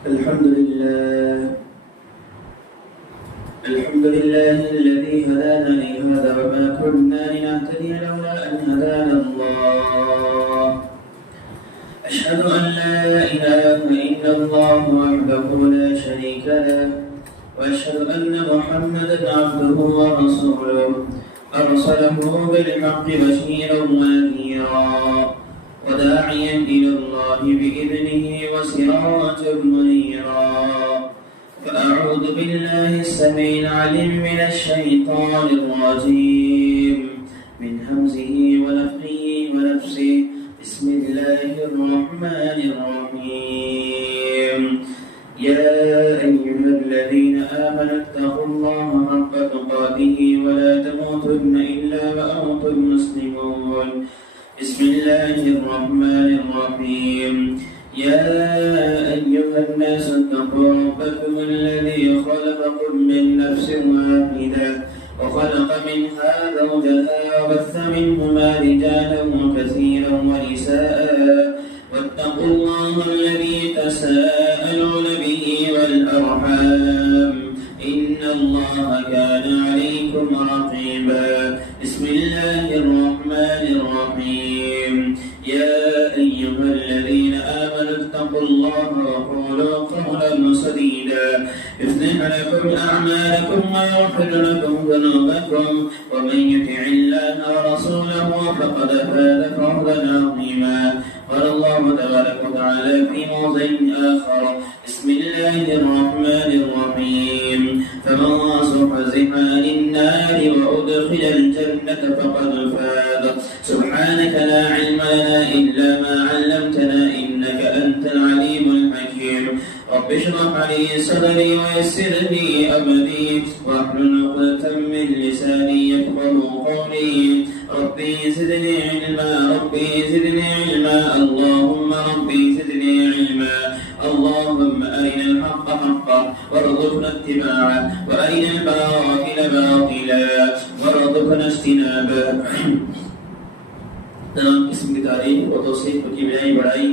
الحمد لله الذي هدانا لهذا وما كنا لنهتدي لولا أن هدانا الله. أشهد أن لا إله إلا الله وحده لا شريك له، وأشهد أن محمدا عبده ورسوله أرسله بالحق بشيرا ونذيرا وداعيا إلى الله بإذنه وسراجا منيرا. فأعوذ بالله السميع العليم من الشيطان الرجيم من همزه ونفخه ونفسه. بسم الله الرحمن الرحيم. يا أيها الذين آمنوا اتقوا الله حق تقاته ولا تموتن إلا وأنتم مسلمون. بسم الله الرحمن الرحيم. يا أيها الناس اتقوا ربكم الذي خلقكم من نفس واحدة وخلق منها زوجها وبث منهما رجالا كثيرا ونساء واتقوا الله الذي تساءلون به والأرحام إن الله كان عليكم رقيبا. بسم الله الرحمن الرحيم. يا أيها الذين آمنوا اتقوا الله وقولوا قولا سديدا يصلح لكم أعمالكم ويغفر لكم ذنوبكم ومن يطع الله ورسوله فقد فاز فوزا عظيما. قال الله تبارك وتعالى في موضع آخر. بسم الله الرحمن الرحيم. فمن زحزح عن النار وأدخل الجنة فقد فاز. سبحانك لا علم لنا إلا ما علمتنا إنك أنت العليم الحكيم. رب اشرح لي صدري ويسر لي أمري واحلل عقدة من لساني يفقهوا قولي. ربي زدني علما ربي زدني علما اللهم ربي زدني علما. اللهم أرنا الحق حقا وارزقنا اتباعه وأرنا الباطل باطلا وارزقنا اجتنابه. تمام قسم کی تعریف اور توصیف کی بنائی بڑھائی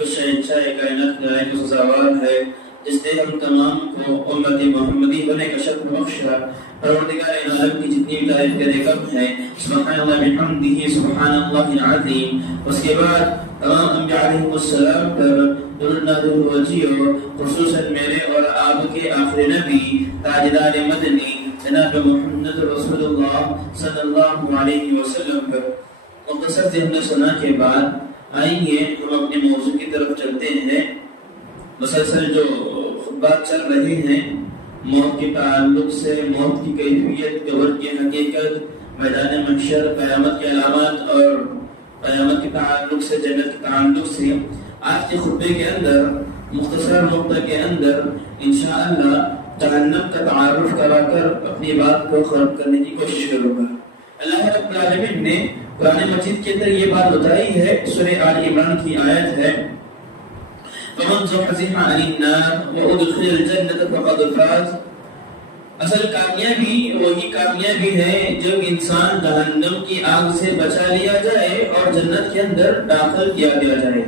اس شہنشاہ کائنات کا جو سزاوار ہے جس نے ہم تمام کو امت محمدی بنے کا شرف بخشا. پروردگار عالم کی جتنی بھی تعریف کرے کم ہے. سبحان اللہ بحمدہ سبحان اللہ العظیم. اس کے بعد تمام انبیاء علیہ السلام پر درود وجیو خصوصاً میرے اور آپ کے آخری نبی تاجدار مدنی جناب محمد رسول اللہ صلی اللہ علیہ وسلم پر. مختصر ذہن سنا کے بعد آئیے ہم اپنے موضوع کی طرف چلتے ہیں. مسلسل جو خطبات چل رہے ہیں موت کے تعلق سے، موت کی کیفیت، قبر کی حقیقت، میدان محشر، قیامت کے علامات اور قیامت کے تعلق سے، جنت کے تعلق سے، آج کے خطبے کے اندر مختصر نقطہ کے اندر انشاءاللہ جہنم کا تعارف کرا کر اپنی بات کو ختم کرنے کی کوشش کروں گا. اللہ رب العالمین نے قرآن مجید کے اندر یہ بات بتائی ہے. سورہ آل عمران کی آیت ہے فَمَنْ زُحْزِحَ عَنِ النَّارِ وَأُدْخِلَ الْجَنَّةَ فَقَدْ فَازَ. اصل کامیابی وہی کامیابی ہے جب انسان جہنم کی آگ سے بچا لیا جائے اور جنت کے اندر داخل کیا دیا جائے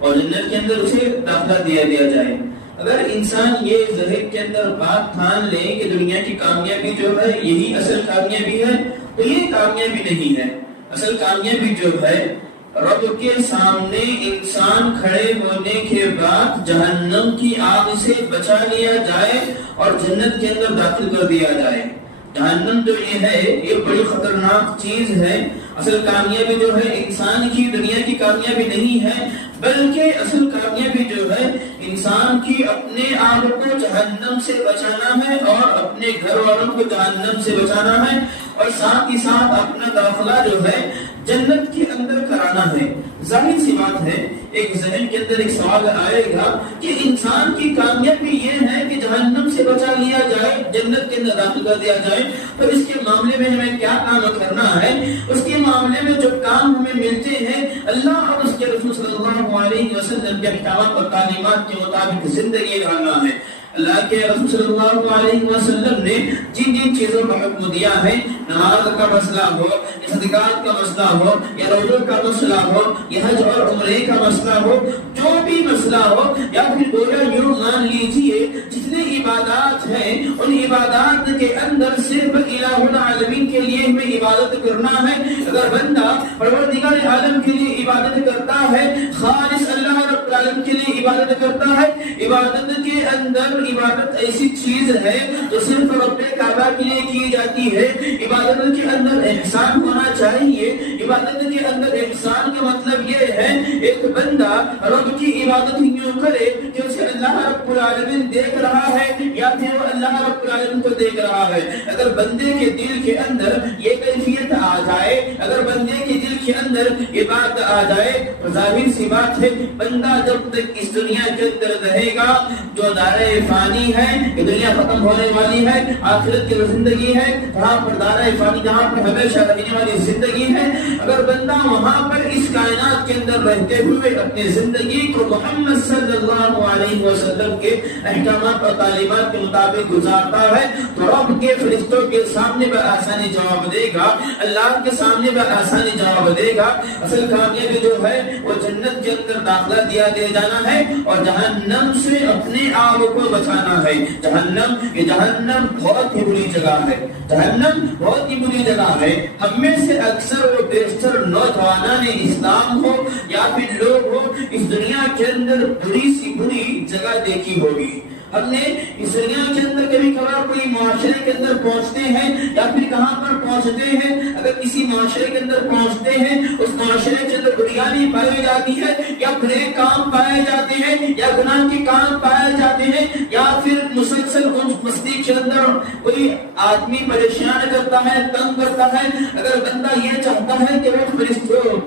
اور جنت کے اندر اسے داخلہ دیا جائے. اگر انسان یہ ذہن کے اندر بات ٹھان لے کہ دنیا کی کامیابی جو ہے یہی اصل کامیابی ہے تو یہ کامیابی نہیں ہے. اصل کامیابی جو ہے رب کے سامنے انسان کھڑے ہونے کے بعد جہنم کی آگ سے بچا لیا جائے اور جنت کے اندر داخل کر دیا جائے. جہنم جو یہ ہے یہ بڑی خطرناک چیز ہے. اصل کامیابی جو ہے انسان کی دنیا کی کامیابی نہیں ہے بلکہ اصل کامیابی جو ہے انسان کی اپنے آپ کو جہنم سے بچانا ہے اور اپنے گھر والوں کو جہنم سے بچانا ہے اور ساتھ ہی ساتھ اپنا داخلہ جو ہے جنت کے اندر کرانا ہے. ظاہر سی بات ہے ایک ذہن کے اندر ایک سوال آئے گا کہ انسان کی کامیابی یہ ہے کہ جہنم سے بچا لیا جائے، جنت کے اندر داخل کر دیا جائے، تو اس کے معاملے میں ہمیں کیا کام کرنا ہے؟ اس کے معاملے میں جو کام ہمیں ملتے ہیں اللہ اور اس کے رسول صلی اللہ علیہ وسلم کے احکامات اور تعلیمات کے مطابق زندگی گزارنا ہے. اللہ کے رسول صلی اللہ علیہ وسلم نے جن جن چیزوں کا حکم دیا ہے، نماز کا مسئلہ ہو، صدقات کا مسئلہ ہو، یا روزوں کا مسئلہ ہو، یا حج اور عمرے کا مسئلہ ہو، جو بھی مسئلہ ہو، یا پھر گویا یوں مان مان لیجئے جتنے عبادات ہیں ان عبادات کے اندر صرف الہ العالمین کے لیے ہمیں عبادت کرنا ہے. اگر بندہ پروردگار عالم کے لیے عبادت کرتا ہے, خالص اللہ رب العالمین کے لیے عبادت کرتا ہے, عبادت کے اندر عبادت ایسی چیز ہے جو صرف رب کعبہ کے لیے کی جاتی ہے. عبادت کے اندر احسان ہونا چاہیے. عبادت کے اندر احسان کا مطلب یہ ہے ایک بندہ رب کی عبادت یوں کرے کہ اسے اللہ رب العالمین دیکھ رہا ہے یا پھر وہ اللہ رب العالمین کو دیکھ رہا ہے. اگر بندے کے دل کے اندر یہ کیفیت آ جائے, اگر بندے کے دل کے اندر یہ بات آ جائے تو ظاہر سی بات ہے بندہ جب تک اس دنیا کے اندر رہے گا, جو دائرہ فانی ہے, یہ دنیا ختم ہونے والی ہے, آخرت کی زندگی ہے, جہاں پر دائرہ فانی, جہاں پر ہمیشہ رہنے والی زندگی ہے, اگر بندہ وہاں پر اس کائنات کے اندر رہتے ہوئے اپنی زندگی کو محمد صلی اللہ علیہ وسلم کے احکامات اور تعلیمات کے مطابق گزارتا ہے تو رب کے فرشتوں کے سامنے بآسانی جواب دے گا, اللہ کے سامنے بآسانی جواب دے گا. اصل کامیابی جو ہے وہ جنت کے اندر داخلہ دیا دے جانا ہے اور جہنم سے اپنے آپ کو بچانا ہے. جہنم بہت ہی بری جگہ ہے. جہنم بہت ہی بری جگہ ہے. ہم میں سے اکثر و بیشتر نوجوانان اسلام ہو یا پھر لوگ ہو اس دنیا کے اندر بری سی بری جگہ دیکھی ہوگی. ہم نے اس دنیا کے اندر کبھی کبھار کوئی معاشرے کے اندر پہنچتے ہیں یا پھر کہاں پر پہنچتے ہیں, اگر کسی معاشرے کے اندر پہنچتے ہیں اس معاشرے کے اندر بریانی پائی جاتی ہے یا برے کام پائے جاتے ہیں یا گناہ کے کام پائے جاتے ہیں یا پھر مسلسل مستی کے اندر کوئی آدمی پریشان کرتا ہے, تنگ کرتا ہے. اگر بندہ یہ چاہتا ہے کہ وہ فرشتوں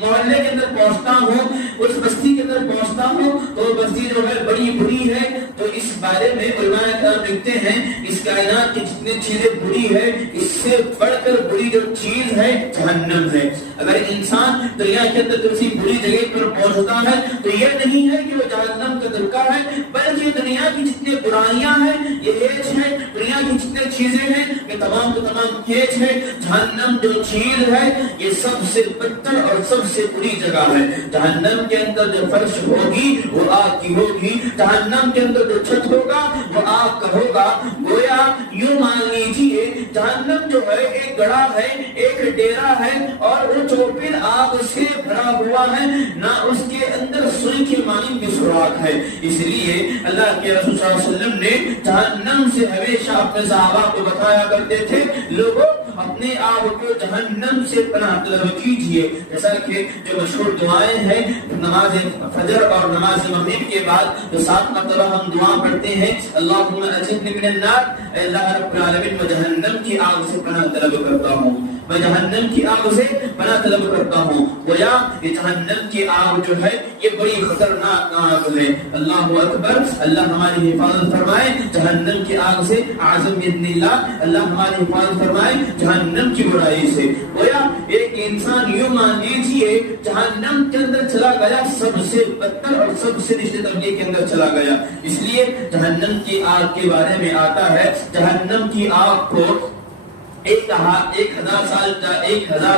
محلے کے اندر پہنچتا ہوں, اس بستی کے اندر پہنچتا ہوں تو وہ بستی جو ہے بڑی بری ہے, تو اس بارے میں علماء کرام لکھتے ہیں اس کائنات کی جتنی چیزیں بری ہے اس سے بڑھ کر بری جو چیز ہے جہنم ہے. اگر انسان دنیا کے اندر کسی بری جگہ پر پہنچتا ہے تو یہ نہیں ہے کہ وہ جہنم کا درکا ہے, بلکہ دنیا کی جتنی برائیاں ہیں یہ ہیچ ہے, دنیا کی جتنی چیزیں ہیں یہ تمام تو تمام ہیچ ہے. جہنم جو چیز ہے یہ سب سے بدتر اور سب سے بری جگہ ہے. جہنم کے اندر جو فرش ہوگی وہ آگ کی ہوگی, جہنم کے اندر جو چھت ہوگا وہ آگ کا ہوگا. گویا یوں مان لیجیے جہنم جو ہے ایک گڑھا ہے, ایک ڈیرا ہے اور وہ چوپیر آگ سے بھرا ہوا ہے, نہ اس کے اندر سوئی کی مانند بھی سوراخ ہے. اس لیے اللہ کے رسول صلی اللہ علیہ وسلم نے جہنم سے ہمیشہ اپنے صحابہ کو بتایا کرتے تھے لوگوں اپنے آپ کو جہنم سے پناہ طلب کیجئے. جیسا کہ جو مشہور دعائیں ہیں نماز فجر اور نماز مغرب کے بعد جو 7 مرتبہ ہم دعا پڑھتے ہیں, اللہم اجرنی من النار, اے اللہ رب العالمین میں جہنم کی آگ سے پناہ طلب کرتا ہوں, میں جہنم کی آگ سے پناہ طلب کرتا ہوں. گویا یہ جہنم کی آگ جو ہے یہ بڑی خطرناک آگ ہے. اللہ اکبر, اللہ ہماری حفاظت فرمائے جہنم کی آگ سے. اعظم باذن اللہ, اللہ ہماری حفاظت فرمائے جہنم کی برائی سے. گویا ایک انسان یوں مان لیجیے جہنم کے اندر چلا گیا سب سے بدتر اور سب سے نچلی درجے کے اندر چلا گیا. اس لیے جہنم کی آگ کے بارے میں آتا ہے جہنم کی آگ کو 1000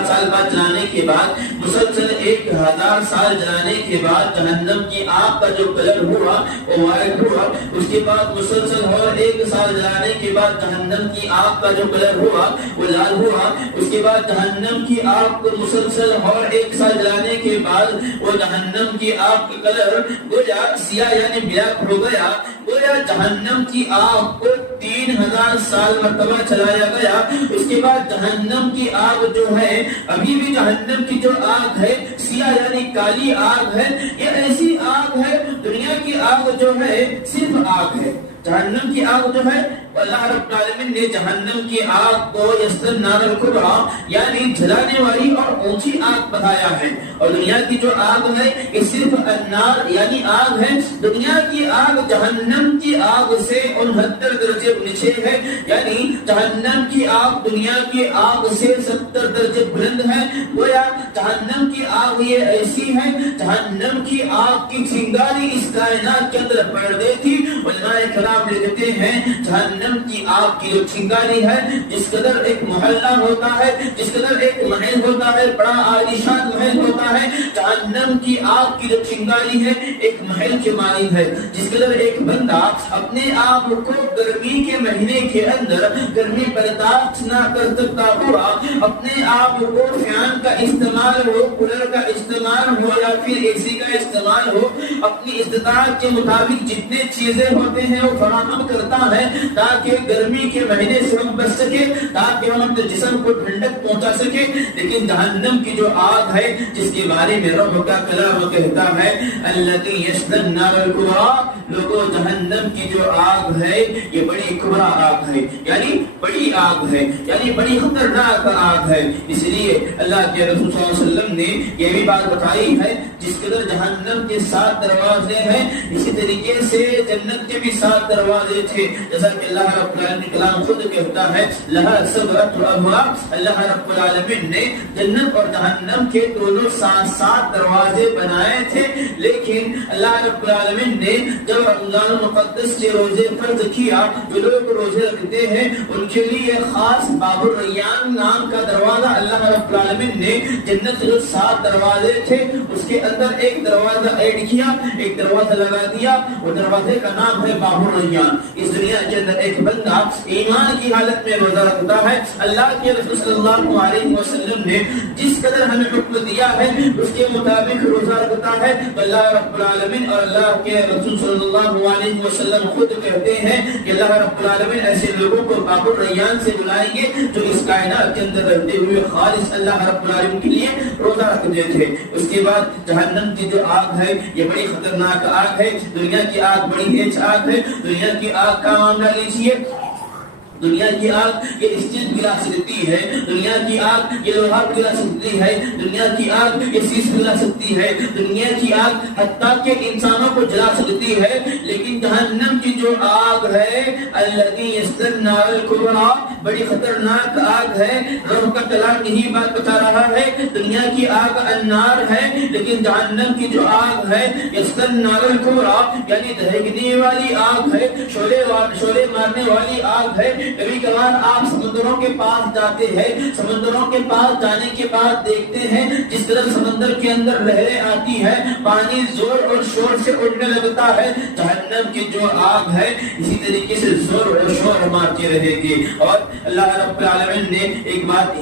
سال بعد جلانے کے بعد, مسلسل 1000 سال جلانے کے بعد جہنم کی آگ کا جو کلر ہوا وہ وائٹ ہوا. اس کے بعد مسلسل اور 1 سال جلانے کے بعد جہنم کی آگ کا جو کلر ہوا وہ لال ہوا. اس کے بعد جہنم کی آگ کو مسلسل اور 1 سال جلانے کے بعد وہ جہنم کی آگ کا کلر گویا سیاہ یعنی بلیک ہو گیا. گویا جہنم کی آگ کو 3000 سال مرتبہ چلایا گیا. اس کے بعد جہنم کی آگ جو ہے ابھی بھی جہنم کی جو آگ ہے سیاہ یعنی کالی آگ ہے. یہ ایسی آگ ہے, دنیا کی آگ جو ہے صرف آگ ہے. جہنم کی آگ جو ہے اللہ رب العالمین نے جہنم کی آگ کو یسر نار الکبریٰ یعنی جلانے والی اور اونچی آگ بتایا ہے. اور دنیا کی جو آگ ہے یہ صرف النار یعنی آگ ہے. دنیا کی آگ جہنم کی آگ سے 69 درجے نیچے ہے, یعنی جہنم کی آگ دنیا کی آگ سے 70 درجے بلند ہے. گویا جہنم کی آگ یہ ایسی ہے, جہنم کی آگ کی چنگاری اس کائنات کے اندر پڑ گئی تھی. علماء کرام لکھتے ہیں جہنم کی آگ کی جو چنگاری ہے، جس قدر ایک محلہ ہوتا ہے، جس قدر ایک محل ہوتا ہے، بڑا عالیشان محل ہوتا ہے، جہنم کی آگ کی جو چنگاری ہے ایک محل کے مانند ہے۔ جس قدر ایک بندہ اپنے آپ کو گرمی کے مہینے کے اندر گرمی برداشت نہ کر سکتا ہوا اپنے آپ کو فین کا استعمال ہو، کولر کا استعمال ہو یا پھر اے سی کا استعمال ہو، اپنی استطاعت کے مطابق جتنے چیزیں ہوتے ہیں وہ فراہم کرتا ہے تاکہ گرمی کے مہینے سے ہم بچ سکے، تاکہ ہم اپنے جسم کو ٹھنڈک پہنچا سکے۔ لیکن جہنم کی جو آگ ہے جس کے بارے میں رب کا کلام کہتا ہے الذی یصلی النار الکبریٰ، لوگوں جہنم کی جو آگ ہے یہ بڑی کبریٰ آگ ہے، یعنی بڑی آگ ہے، یعنی بڑی خطرناک آگ ہے۔ اس لیے اللہ کے رسول صلی اللہ علیہ وسلم نے یہ بھی بات بتائی ہے جس قدر جہنم کے 7 دروازے ہیں اسی طریقے سے جنت کے بھی 7 دروازے تھے، جیسا کہ اللہ رب العالمین کلام خود کہتا ہے لہا سبعۃ ابواب، اللہ رب العالمین نے جنت اور جہنم کے دونوں 7 دروازے بنائے تھے، لیکن اللہ رب العالمین نے جب رمضان المقدس کے روزے فرض کیا، جو لوگ روزے رکھتے ہیں ان کے لیے خاص باب الریان نام کا دروازہ اللہ رب العالمین نے جنت کے جو 7 دروازے تھے اس کے اندر ایک دروازہ ایڈ کیا، ایک دروازہ لگا دیا، وہ دروازے کا نام ہے باب الریان۔ اس دنیا کے اندر ایک بندہ ایمان کی حالت میں روزہ رکھتا ہے، اللہ کے رسول صلی اللہ علیہ وسلم نے جس قدر ہمیں حکم دیا ہے اس کے مطابق روزہ رکھتا ہے، تو اللہ رب العالمین اور اللہ کے رسول صلی اللہ علیہ وسلم خود کہتے ہیں کہ اللہ رب العالمین ایسے لوگوں کو باب الریان سے بلائیں گے جو اس کائنات کے اندر رہتے ہوئے خالص اللہ رب العالمین کے لیے روزہ رکھتے تھے۔ اس کے بعد جہنم کی جو آگ ہے یہ بڑی خطرناک آگ ہے، دنیا کی آگ بڑی تیز آگ ہے۔ دنیا کی آگ کا معاملہ لیجیے، دنیا کی آگ یہ اسٹیل گلا سکتی ہے، دنیا کی آگ یہ لوہا گلا سکتی ہے، دنیا کی آگ یہ سیس گلا سکتی ہے، دنیا کی آگ حتیٰ کہ انسانوں کو جلا سکتی ہے، لیکن جہنم کی جو آگ ہے الذی یصلی النار الکبریٰ بڑی خطرناک آگ ہے۔ رب کا کلام یہی بات بتا رہا ہے، دنیا کی آگ النار ہے لیکن جہنم کی جو آگ ہے یصلی النار الکبریٰ یعنی دہکنے والی آگ ہے، شعلے مارنے والی آگ ہے۔ کبھی کبھار آپ سمندروں کے پاس جاتے ہیں، سمندروں کے پاس جانے کے بعد دیکھتے ہیں جس طرح سمندر کے اندر لہریں آتی ہیں، پانی زور اور شور سے اڑنے لگتا ہے، جہنم کی جو آگ ہے اسی طریقے سے زور اور شور مارتی رہے گی۔ اور اللہ رب العالمین نے ایک بات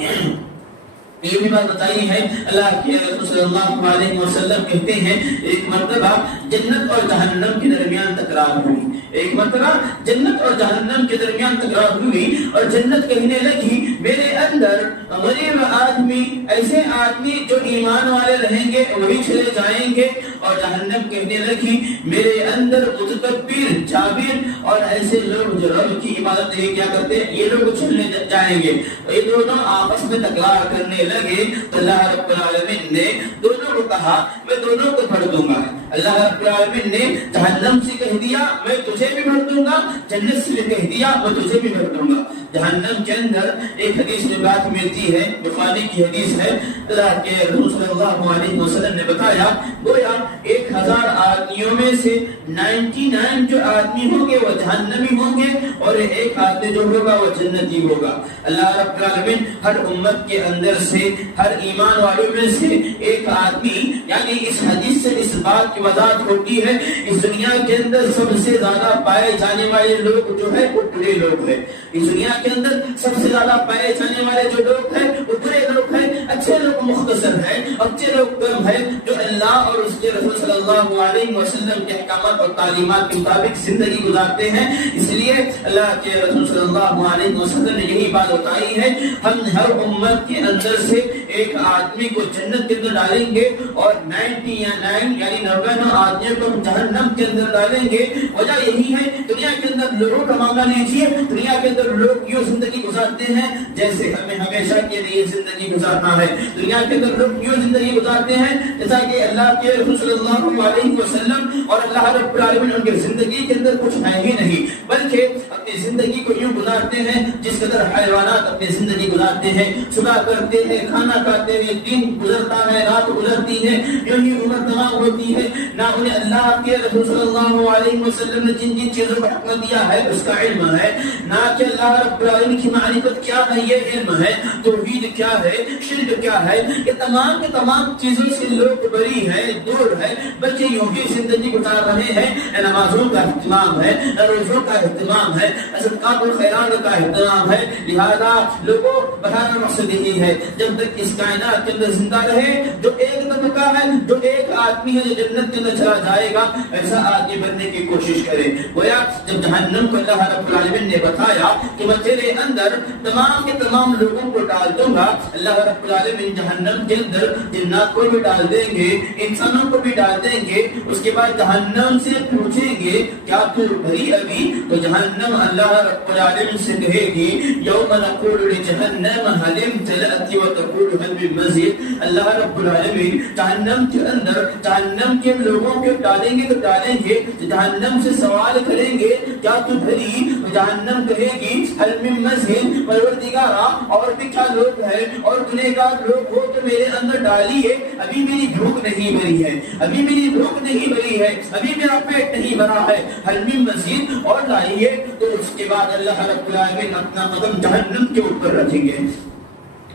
یہ بھی بات بتائی ہے، اللہ کے رسول صلی اللہ علیہ وسلم کہتے ہیں ایک مرتبہ جنت اور جہنم کے درمیان تکرار ہوئی، ایک مرتبہ جنت اور جہنم کے درمیان تکرار ہوئی اور جنت کہنے لگی میرے اندر غریب آدمی، ایسے آدمی جو ایمان والے رہیں گے وہی چلے جائیں گے، اور جہنم کہنے لگی میرے اندر متکبر، جابر اور ایسے لوگ جو رب کی عبادت نہیں کیا کرتے یہ لوگ چلے جائیں گے۔ یہ دونوں آپس میں تکرار کرنے لگے تو اللہ رب العالمین نے دونوں کو کہا میں دونوں کو بھر دوں گا۔ اللہ رب العالمین نے جہنم سے کہہ دیا میں تجھے بھی بھر دوں گا، جنت سے کہہ دیا میں تجھے بھی بھر دوں گا۔ جہنم کے اندر ایک حدیث میں بات ملتی ہے، بخاری کی حدیث ہے، اللہ کے رسول صلی اللہ علیہ وسلم نے بتایا گویا 1000 آدمیوں میں سے 99 جو آدمی ہوں گے وہ جہنمی ہوں گے اور ایک آدمی جو ہوگا وہ جنتی ہوگا۔ اللہ رب العالمین ہر امت کے اندر سے، ہر ایمان والوں میں سے ایک آدمی، یعنی اس حدیث سے اس بات کی وضاحت ہوتی ہے اس دنیا کے اندر سب سے زیادہ پائے جانے والے لوگ جو ہے وہ برے لوگ ہیں۔ اس دنیا کے اندر سب سے زیادہ پائے جانے والے جو لوگ ہیں وہ برے لوگ ہیں، اچھے لوگ مختصر ہیں، اچھے لوگ کم ہیں جو اللہ اور اس کے رسول صلی اللہ علیہ وسلم کے احکامات اور تعلیمات کے مطابق زندگی گزارتے ہیں۔ اس لیے اللہ کے رسول صلی اللہ علیہ وسلم نے یہی بات بتائی ہے ہم ہر امت کے اندر سے ایک آدمی کو جنت کے اندر ڈالیں گے اور 99 یعنی 99 آدمیوں کو جہنم کے اندر ڈالیں گے۔ وجہ یہی ہے دنیا کے اندر لوگوں کا معاملہ لیجیے، دنیا کے اندر لوگ یوں زندگی گزارتے ہیں جیسے ہمیں ہمیشہ کے لیے زندگی گزارنا ہے۔ دنیا کے اندر لوگ یوں زندگی گزارتے ہیں جیسا کہ اللہ کے رسول صلی اللہ علیہ وسلم اور اللہ رب العالمین ان کی زندگی کے اندر کچھ ہے ہی نہیں، بلکہ اپنی زندگی کو یوں گزارتے ہیں جس قدر حیوانات اپنی زندگی گزارتے ہیں، صبح کرتے ہیں، کھانا کھاتے ہیں، دن گزرتا ہے، رات گزرتی ہے، یوں ہی عمر تمام ہوتی ہے، نہ انہیں اللہ کے رسول صلی اللہ علیہ وسلم نے جن جن چیزوں پر حکم دیا ہے اس کا علم ہے، نہ کہ اللہ رب العالمین کی معرفت کیا ہے یہ علم ہے، توحید کیا ہے، شرک کیا ہے، یہ تمام کے تمام چیزوں سے لوگ بری ہیں، دور ہے، بلکہ یوں ہی زندگی گزار رہے ہیں۔ نمازوں کا اہتمام ہے، روزوں کا اہتمام ہے، صدقات و خیرات کا اہتمام ہے، لہذا لوگوں بہرحال مقصد یہی ہے جب تک اس کائنات کے اندر زندہ رہے، جو ایک طبقہ ہے، جو ایک آدمی ہے جو جنت کے اندر چلا جائے گا، ایسا آدمی بننے کی کوشش کرے۔ گویا جب جہنم کو اللہ رب العالمین نے بتایا کہ میں تیرے اندر تمام کے تمام لوگوں کو ڈال دوں گا، اللہ رب العالمین جہنم کے اندر جنات کو بھی ڈال دیں گے، انسانوں کو بھی ڈال دیں گے، اس کے بعد جہنم سے پوچھیں گے کیا تو بھری ابھی؟ تو جہنم اللہ رب العالمین سے کہے گی یوم نقول لجہنم هل امتلأت وتقول هل من مزید۔ اللہ رب العالمین جہنم کے اندر جہنم کے لوگوں کو ڈالیں گے تو ڈالیں گے، جہنم سے سوال کریں گے کیا تو بھری؟ جہنم کہے گی هل من مزید، پروردگارا اور بھی کیا لوگ ہیں اور گنہگار لوگ ہو تو میرے اندر ڈالیے، ابھی میری بھوک نہیں بھری ہے، ابھی میری بھوک نہیں بھری ہے، ابھی میرا پیٹ نہیں بھرا ہے، هل من مزید اور لائیے۔ تو اس کے بعد اللہ رب العالمین اپنا قدم جہنم کے اوپر رکھیں گے،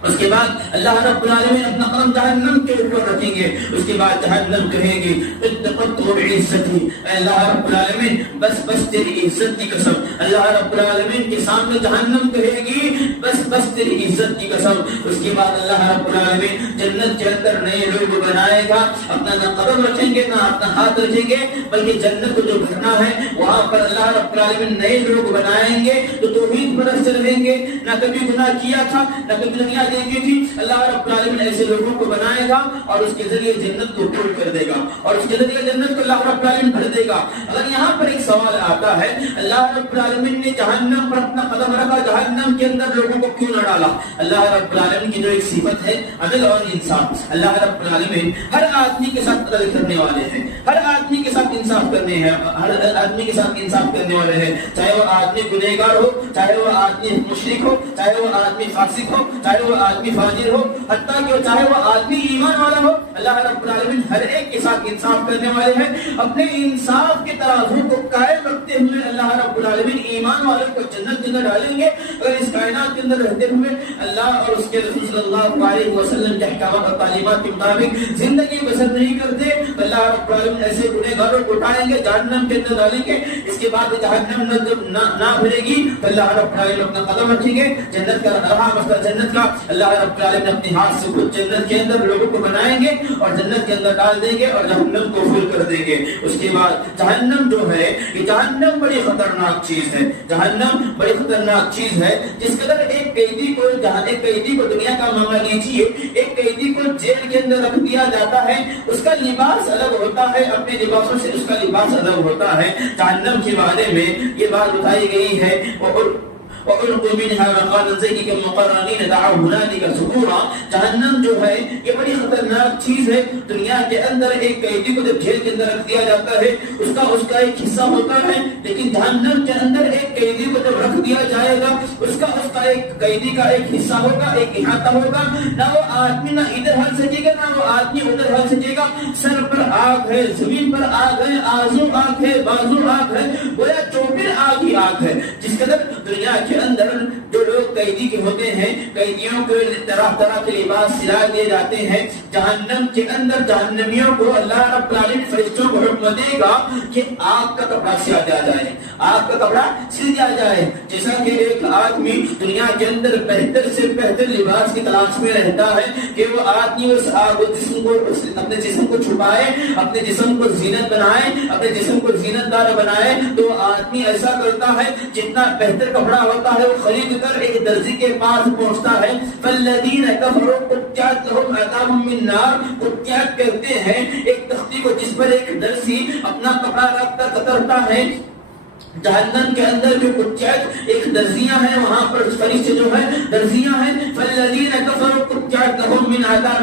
اس کے بعد اللہ رب العالمین اپنا قدم جہنم کے اوپر رکھیں گے، اس کے بعد جہنم کہیں گی اتقت بعزتی، اے اللہ رب العالمین بس بس تیری عزت کی قسم۔ اللہ رب العالمین کے سامنے جہنم کہے گی بس بس تیری عزت کی قسم۔ اس کے بعد اللہ رب العالمین جنت کے اندر نئے لوگ بنائے گا، اپنا نہ قدم رکھیں گے نہ اپنا ہاتھ رکھیں گے، بلکہ جنت کو جو بھرنا ہے وہاں پر اللہ رب العالمین نئے لوگ بنائیں گے تو توحید پرست رہیں گے، نہ کبھی گناہ کیا تھا نہ کبھی دنیا دیکھی تھی۔ اللہ رب العالمین ایسے لوگوں کو بنائے گا اور اس کے ذریعے جنت کو پھول کر دے گا، اور اس کے ذریعے جنت کو اللہ رب العالمین بھر دے گا۔ اگر یہاں پر ایک سوال آتا ہے اللہ رب العالمین نے جہنم پر اپنا قدم رکھا، جہنم کے اندر لوگوں کو کیوں نہ ڈالا؟ اللہ رب العالمین کی جو ایک صفت ہے عدل اور انصاف، اللہ رب العالمین ہر آدمی کے ساتھ عدل کرنے والے ہیں، ہر آدمی کے ساتھ انصاف کرنے ہیں، ہر آدمی کے ساتھ انصاف کرنے والے ہیں، چاہے وہ آدمی گنہگار ہو، چاہے وہ آدمی مشرک ہو، چاہے وہ آدمی فاسق ہو، چاہے وہ آدمی فاجر ہو، حتیٰ کہ چاہے وہ آدمی ایمان والا ہو، اللہ رب العالمین ہر ایک کے ساتھ انصاف کرنے والے ہیں۔ اپنے انصاف کے ترازو کو قائم رکھتے ہوئے اللہ رب العالمین ایمان والوں کو جنت کے اندر ڈالیں گے۔ اگر اس کائنات کے اندر رہتے ہوئے اللہ اور اس کے رسول صلی اللہ علیہ وسلم کے احکامات اور تعلیمات کے مطابق زندگی بسر نہیں کرتے تو اللہ رب العالمین ایسے گنہگاروں کو اٹھائیں گے، جہنم کے اندر ڈالیں گے۔ اس کے بعد جہنم جب نہ بھرے گی تو اللہ رب العالمین اپنا قدم رکھیں گے، جنت کا رہا مسئلہ جنت کا، اللہ رب العالمین اپنے ہاتھ سے خود جنت کے اندر لوگوں کو بنائیں گے اور جنت کے اندر ڈال دیں گے اور جہنم کو فل کر دیں گے۔ اس کے بعد جہنم جو ہے یہ جہنم بڑی خطرناک چیز ہے، جہنم بڑی خطرناک چیز ہے، جس قدر ایک قیدی کو دنیا کا معاملہ لیجیے، ایک قیدی کو جیل کے اندر رکھ دیا جاتا ہے، اس کا لباس الگ ہوتا ہے، اپنے لباسوں سے اس کا لباس الگ ہوتا ہے۔ جہنم کے بارے میں یہ بات بتائی گئی ہے وَأُلْقُوا مِنْهَا مَقَالًا زَيِّكَ مُقَرَّنِينَ دَعَوْا هُنَالِكَ ثُبُورًا۔ جہنم جو ہے یہ بڑی خطرناک چیز ہے۔ دنیا کے اندر ایک قیدی کو جب جیل کے اندر رکھ دیا جاتا ہے اس کا ایک حصہ ہوتا ہے، لیکن جہنم کے اندر ایک قیدی کو جب رکھ دیا جائے گا اس کا ایک قیدی کا ایک حصہ ہوگا، ایک احاطہ ہوگا، نہ وہ آدمی نہ ادھر ہل سکے گا نہ وہ آدمی ادھر ہل سکے گا۔ سر پر آگ ہے، زمین پر آگ ہے، آزو آگ ہے، بازو آگ ہے، گویا چوبیر آگ ہی آگ ہے۔ جس قدر دنیا کے اندر جو لوگ قیدی کے ہوتے ہیں، قیدیوں کو طرح طرح کے لباس سلا دیے جاتے ہیں، جہنم کے اندر جہنمیوں کو اللہ رب العالمین فرشتوں کو حکم دے گا کہ آگ کا کپڑا سلا دیا جائے، آگ کا کپڑا سل دیا جائے۔ جیسا کہ ایک آدمی دنیا کے اندر بہتر سے بہتر لباس کی تلاش میں رہتا ہے کہ وہ آدمی اس آگ جسم کو اپنے جسم کو چھپائے، اپنے جسم کو زینت بنائے، اپنے جسم کو زینت دار بنائے، تو آدمی ایسا کرتا ہے جتنا بہتر کپڑا ہوتا ہے وہ خرید کر ایک درزی کے پاس پہنچتا ہے۔ فالذین کفروا قطعت لهم اعتاب من نار، قطعت کہتے ہیں ایک تختی کو جس پر ایک درزی اپنا کپڑا رکھ کر کترتا ہے۔ جہنم کے اندر جو قطعت ایک درزیاں ہیں، وہاں پر فرشتے جو ہیں درزیاں ہیں۔ فالذین کفروا قطعت لهم من عذاب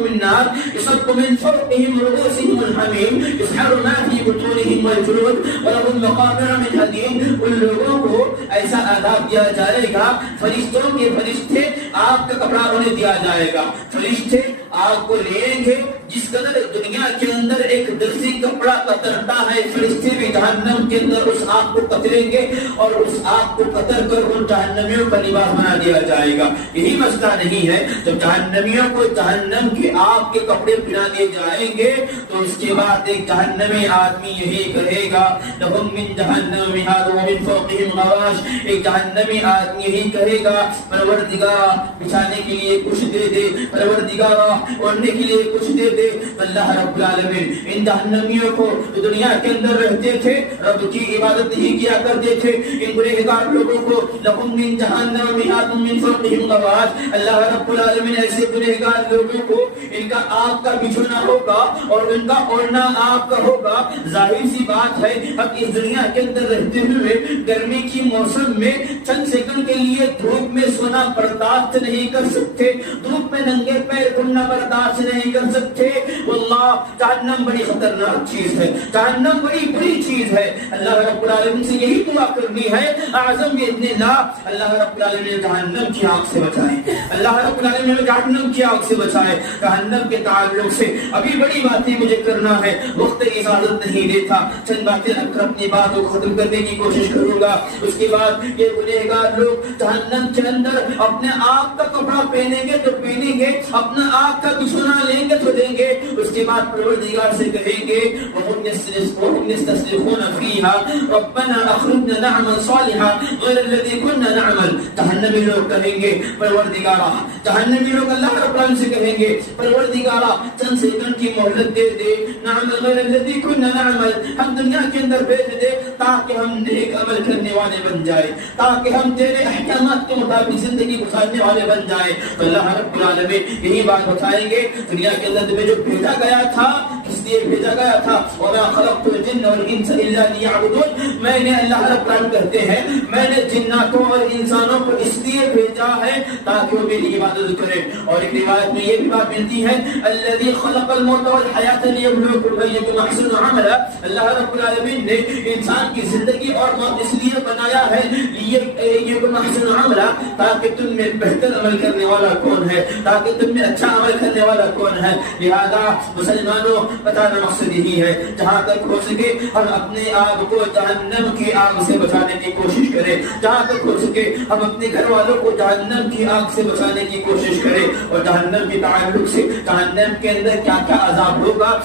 من نار يصب من فوقهم رؤوسهم الحمیم يسحر ما في بطونهم والجلود ولهم مقامع من حدید۔ ان لوگوں کو ایسا عذاب دیا جائے گا، فرشتوں کے فرشتے آگ کا کپڑا انہیں دیا جائے گا، فرشتے آگ کو لیں گے، جس قدر دنیا کے اندر ایک درزی کپڑا کترتا ہے، فرشتے بھی جہنم کے اندر اس آگ کو کتریں گے اور اس آگ کو کتر کر ان جہنمیوں کا لباس بنا دیا جائے گا۔ یہی مسئلہ نہیں ہے، جب جہنمیوں کو جہنم کی آگ کے کپڑے پہنا دیے جائیں گے تو اس کے بعد ایک جہنمی آدمی یہی کہے گا لہم من جہنم مہاد ومن فوقہم غواش، ایک جہنمی آدمی یہی کہے گا پروردگار بچھانے کے لیے کچھ دے دے، پروردگار اوڑھنے کے لیے کچھ دے دے۔ اللہ رب العالمین ان جہنمیوں کو جو دنیا کے اندر رہتے تھے، رب کی عبادت نہیں کیا کرتے تھے، ان گنہگار لوگوں کو لہم من جہنم مہاد ومن فوقہم غواش، اللہ رب العالمین ایسے گنہگار لوگوں کو ان کا آگ کا بچھونا ہوگا اور ان کا اوڑھنا آگ کا ہوگا۔ ظاہر سی بات ہے، اب اس دنیا کے اندر رہتے ہوئے گرمی کی موسم میں چند سیکنڈ کے لیے دھوپ میں سونا برداشت نہیں کر سکتے، دھوپ میں ننگے پیر گھومنا برداشت نہیں کر سکتے۔ واللہ جہنم بڑی خطرناک چیز ہے، جہنم بڑی بری چیز ہے۔ اللہ رب العالمین سے یہی دعا کرنی ہے اعظم باذن اللہ اللہ رب العالمین جہنم کی آگ سے بچائے، اللہ رب العالمین جہنم کی آگ سے بچائے۔ جہنم کے تعلق سے ابھی بڑی باتیں مجھے کرنا ہے، وقت اجازت نہیں دیتا، چند باتیں اپنی بات کو ختم کرنے کی کوشش کروں گا۔ اس کے بعد یہ گنہگار لوگ جہنم کے اندر اپنے آگ کا کپڑا پہنیں گے تو پہنیں گے، اپنا آگ کا بچھونا لیں گے تو دیں گے۔ اس کے بعد پروردگار سے کہیں گے وَهُمْ يَسْتَسْرِخُونَ فِيهَا رَبَّنَا أَخْرِجْنَا نَعْمَلْ صَالِحًا غَيْرَ الَّذِي كُنَّا نَعْمَلْ۔ جہنمی لوگ کہیں گے پروردگارا، جہنمی لوگ اللہ رب العالمین سے کہیں گے پروردگارا چند سیکنڈ کی مہلت دے دے، نعمل غیر الذی کنا نعمل، ہم دنیا کے اندر بھیج دے تاکہ ہم نیک عمل کرنے والے بن جائے، تاکہ ہم تیرے احکامات کے مطابق زندگی گزارنے والے بن جائے۔ تو اللہ رب العالمین یہی بات بتائیں گے دنیا کے اندر تمہیں جو بھیجا گیا تھا اس لیے بھیجا گیا تھا، وَمَا خَلَقْتُ الْجِنَّ وَالْإِنسَ إِلَّا لِيَعْبُدُونِ، میں نے اللہ رب العالمین کہتے ہیں میں نے جناتوں اور انسانوں کو اس لیے بھیجا ہے تاکہ وہ میری عبادت کریں۔ اور ایک روایت میں یہ بھی بات ملتی ہے الذی خلق الموت والحیات لیبلوکم ایکم احسن عملا، اللہ رب العالمین نے انسان کی زندگی اور موت اس لیے بنایا ہے لیبلوکم احسن عملا، تاکہ تم میں بہتر عمل کرنے والا کون ہے، تاکہ تم میں اچھا عمل کرنے والا کون ہے۔ لہذا مسلمانوں بتانا مقصد یہی ہے جہاں تک ہو سکے ہم اپنے آپ کو جہنم کی آگ سے بچانے کی کوشش کریں، جہاں تک ہو سکے ہم اپنے گھر والوں کو جہنم کی آگ سے بچانے کی کوشش کریں۔ اور جہنم کے تعلق سے جہنم کے اندر کیا کیا عذاب ہوگا،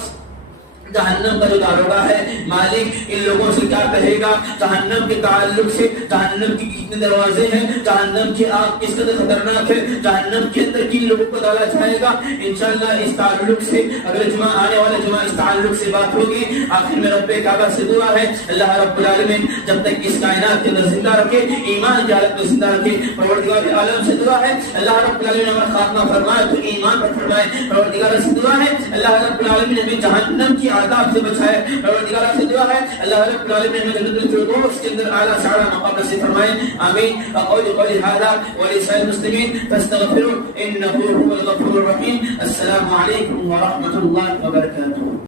جہنم کا جو داروغہ ہے مالک ان لوگوں سے کیا کہے گا، جہنم کے تعلق سے جہنم کی کتنے دروازے ہیں، جہنم کی آگ کس قدر خطرناک ہے، جہنم کے اندر کن لوگوں کو ڈالا جائے گا، انشاءاللہ اس تعلق سے اگلے جمعہ آنے والے جمعہ اس تعلق سے بات ہوگی۔ آخر میں رب کعبہ سے دعا ہے اللہ رب العالمین جب تک اس کائنات کے اندر زندہ رکھے، ایمان کی حالت میں زندہ رکھے۔ پروردگار عالم سے دعا ہے اللہ رب العالمین ہمارا خاتمہ فرمائے تو ایمان پر فرمائے۔ پروردگار سے دعا ہے اللہ رب العالمین ہمیں جہنم کی عذاب سے بچائے۔ پروردگار سے دعا ہے اللہ رب العالمین ہمیں جنت الفردوس کے اندر اعلیٰ سعادہ مقام نصیب فرمائے، آمین۔ اقول قولی ھذا ولسائر المسلمین فاستغفروه انه هو الغفور الرحیم۔ السلام علیکم ورحمۃ اللہ وبرکاتہ۔